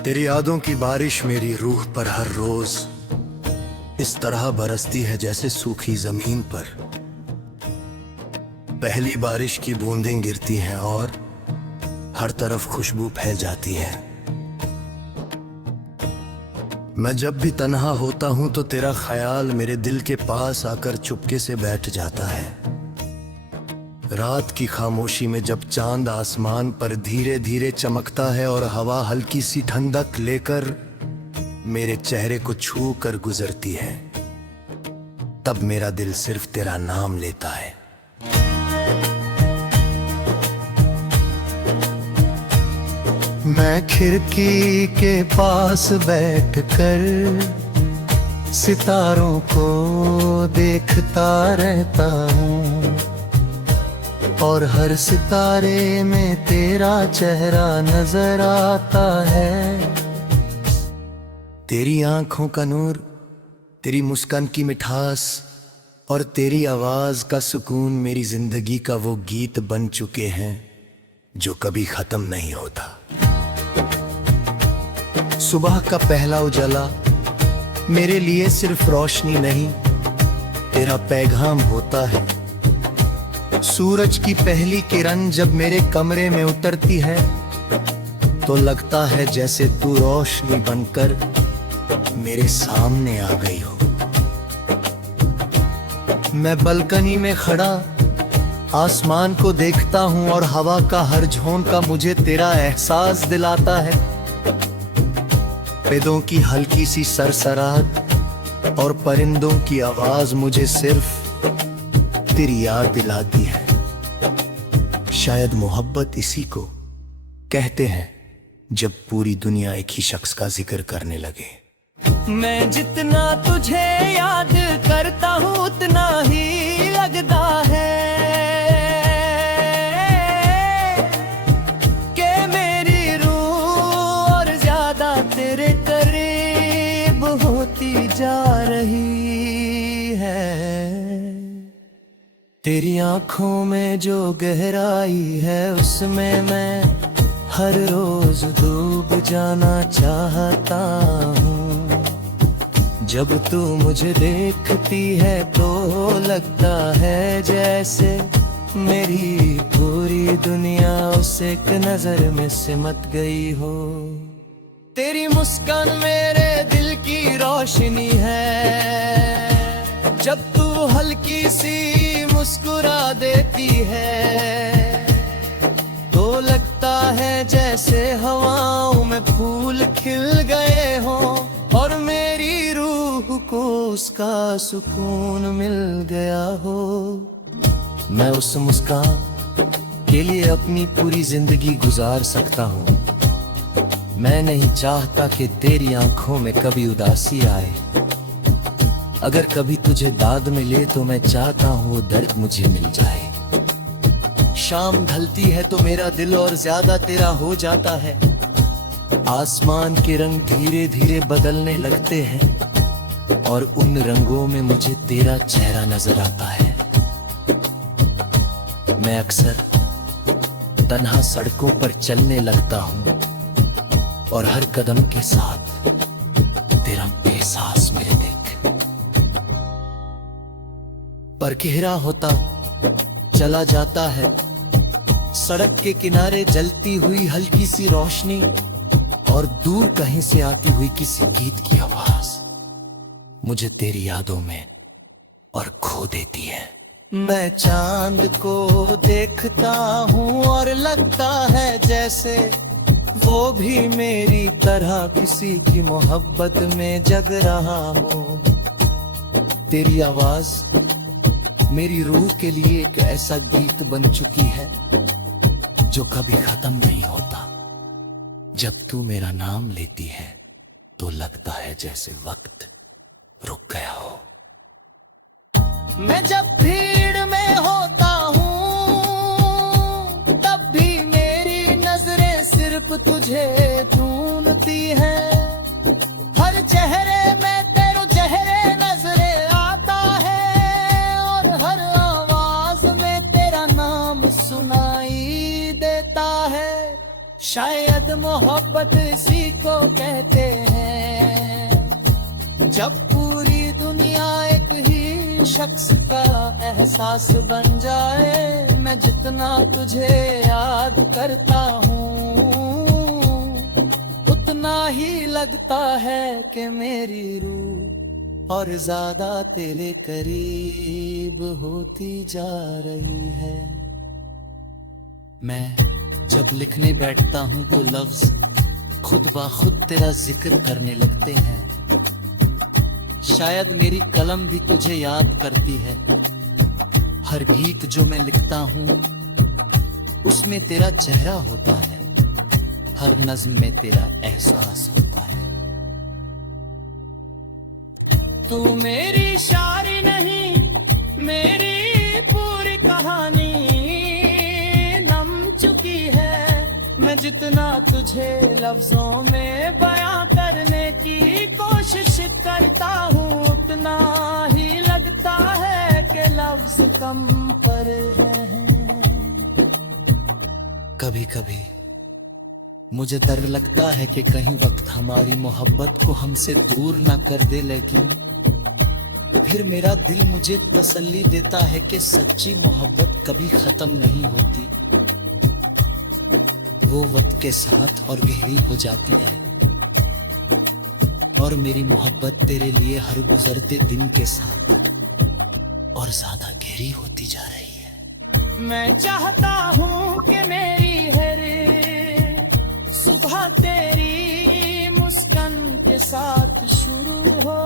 तेरी यादों की बारिश मेरी रूह पर हर रोज इस तरह बरसती है जैसे सूखी जमीन पर पहली बारिश की बूंदें गिरती हैं और हर तरफ खुशबू फैल जाती है। मैं जब भी तन्हा होता हूं तो तेरा ख्याल मेरे दिल के पास आकर चुपके से बैठ जाता है। रात की खामोशी में जब चांद आसमान पर धीरे धीरे चमकता है और हवा हल्की सी ठंडक लेकर मेरे चेहरे को छू कर गुजरती है, तब मेरा दिल सिर्फ तेरा नाम लेता है। मैं खिड़की के पास बैठकर सितारों को देखता रहता हूँ और हर सितारे में तेरा चेहरा नजर आता है। तेरी आंखों का नूर, तेरी मुस्कान की मिठास और तेरी आवाज का सुकून मेरी जिंदगी का वो गीत बन चुके हैं जो कभी खत्म नहीं होता। सुबह का पहला उजाला मेरे लिए सिर्फ रोशनी नहीं, तेरा पैगाम होता है। सूरज की पहली किरण जब मेरे कमरे में उतरती है तो लगता है जैसे तू रोशनी बनकर मेरे सामने आ गई हो। मैं बालकनी में खड़ा आसमान को देखता हूँ और हवा का हर झोंका मुझे तेरा एहसास दिलाता है। पेड़ों की हल्की सी सरसराहट और परिंदों की आवाज मुझे सिर्फ तेरी याद दिलाती है। शायद मोहब्बत इसी को कहते हैं जब पूरी दुनिया एक ही शख्स का जिक्र करने लगे। मैं जितना तुझे याद करता हूँ उतना ही लगता है कि मेरी रूह और ज्यादा तेरे करीब होती जा रही है। तेरी आंखों में जो गहराई है उसमें मैं हर रोज डूब जाना चाहता हूँ। जब तू मुझे देखती है तो लगता है जैसे मेरी पूरी दुनिया उस एक नजर में सिमट गई हो। तेरी मुस्कान मेरे दिल की रोशनी है, जब तू हल्की सी मुस्कुरा देती है तो लगता है जैसे हवाओं में फूल खिल गए हों और मेरी रूह को उसका सुकून मिल गया हो। मैं उस मुस्कान के लिए अपनी पूरी जिंदगी गुजार सकता हूँ। मैं नहीं चाहता कि तेरी आंखों में कभी उदासी आए। अगर कभी तुझे दाद मिले तो मैं चाहता हूँ वो दर्द मुझे मिल जाए। शाम ढलती है तो मेरा दिल और ज्यादा तेरा हो जाता है। आसमान के रंग धीरे धीरे बदलने लगते हैं और उन रंगों में मुझे तेरा चेहरा नजर आता है। मैं अक्सर तन्हा सड़कों पर चलने लगता हूँ और हर कदम के साथ तेरा एहसास मेरे दिल पर गहरा होता चला जाता है। सड़क के किनारे जलती हुई हल्की सी रोशनी और दूर कहीं से आती हुई किसी गीत की आवाज मुझे तेरी यादों में और खो देती है। मैं चांद को देखता हूँ और लगता है जैसे वो भी मेरी तरह किसी की मोहब्बत में जग रहा हो। तेरी आवाज मेरी रूह के लिए एक ऐसा गीत बन चुकी है जो कभी खत्म नहीं होता। जब तू मेरा नाम लेती है तो लगता है जैसे वक्त रुक गया हो। मैं जब भीड़ में होता हूँ तब भी मेरी नजरें सिर्फ तुझे ढूंढती हैं। हर चेहरे में तेरे चेहरे नजरें आता है और हर आवाज में तेरा नाम सुनाई देता है। शायद मोहब्बत इसी को कहते हैं, जब पूरी दुनिया एक ही शख्स का एहसास बन जाए। मैं जितना तुझे याद करता हूँ, उतना ही लगता है कि मेरी रूह और ज्यादा तेरे करीब होती जा रही है। मैं जब लिखने बैठता हूँ तो लफ्ज खुद ब खुद तेरा जिक्र करने लगते हैं। शायद मेरी कलम भी तुझे याद करती है। हर गीत जो मैं लिखता हूँ उसमें तेरा चेहरा होता है, हर नज्म में तेरा एहसास होता है। तू मेरी शायरी नहीं, मेरी पूरी कहानी चुकी है। मैं जितना तुझे लफ्जों में बयां करने की कोशिश करता हूँ, उतना ही लगता है कि लफ्ज कम पर हैं। कभी कभी मुझे डर लगता है कि कहीं वक्त हमारी मोहब्बत को हमसे दूर ना कर दे, लेकिन फिर मेरा दिल मुझे तसल्ली देता है कि सच्ची मोहब्बत कभी खत्म नहीं होती। वो वक्त के साथ और गहरी हो जाती है, और मेरी मोहब्बत तेरे लिए हर गुजरते दिन के साथ और ज्यादा गहरी होती जा रही है। मैं चाहता हूँ कि मेरी हर सुबह तेरी मुस्कान के साथ शुरू हो,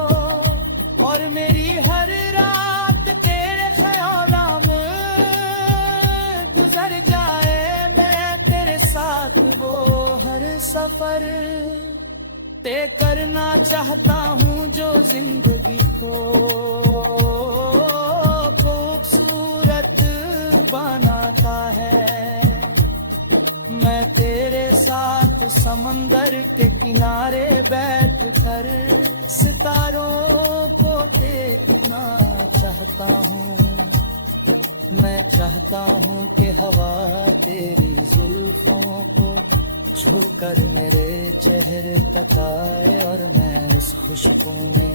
और मेरी हर रात तेरे ख्यालों में गुजर जाए। साथ वो हर सफर तय करना चाहता हूँ जो जिंदगी को खूबसूरत बनाता है। मैं तेरे साथ समंदर के किनारे बैठ कर सितारों को देखना चाहता हूँ। मैं चाहता हूँ कि हवा तेरी जुल्फों को छूकर मेरे चेहरे तक आए, और मैं उस खुशबू में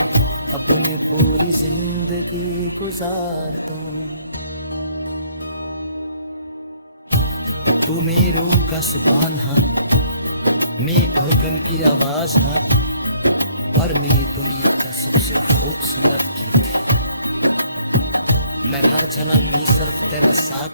अपनी पूरी जिंदगी गुजार दूं। तू मेरी रूह का सुभान है, मेरी धड़कन की आवाज है, और मेरी दुनिया का सबसे खूबसूरत गीत है। मैं हर चलन में सिर्फ तेरा साथ